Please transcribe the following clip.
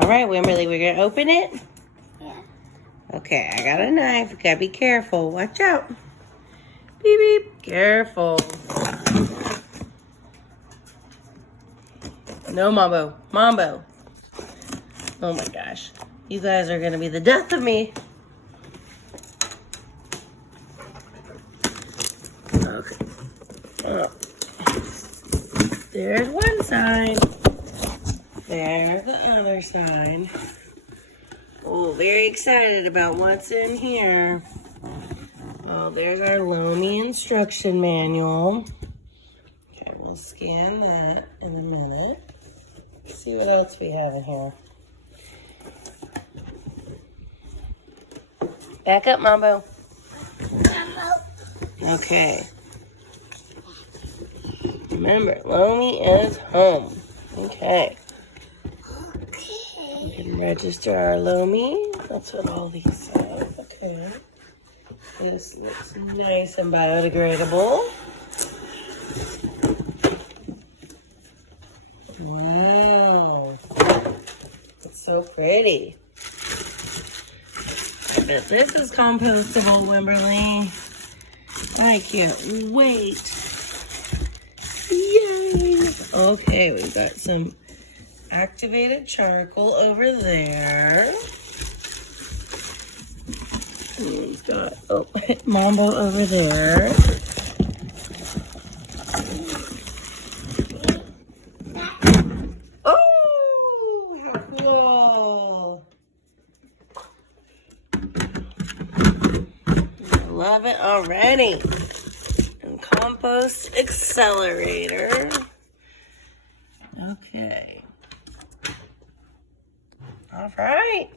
All right, Wimberly, we're going to open it? Yeah. Okay, I got a knife. You got to be careful. Watch out. Beep, beep. Careful. No, Mambo. Mambo. Oh, my gosh. You guys are going to be the death of me. Okay. Oh. There's one side. There's the other side. Oh, very excited about what's in here. Oh, there's our Lomi instruction manual. Okay, we'll scan that in a minute. Let's see what else we have in here. Back up, Mambo. Okay. Remember, Lomi is home. Okay. We can register our Lomi. That's what all these say. Okay. This looks nice and biodegradable. Wow. It's so pretty. I bet this is compostable, Wimberly. I can't wait. Yay! Okay, we've got some activated charcoal over there. And we've got Mambo over there. Oh, how cool! I love it already. And compost accelerator. Okay. All right.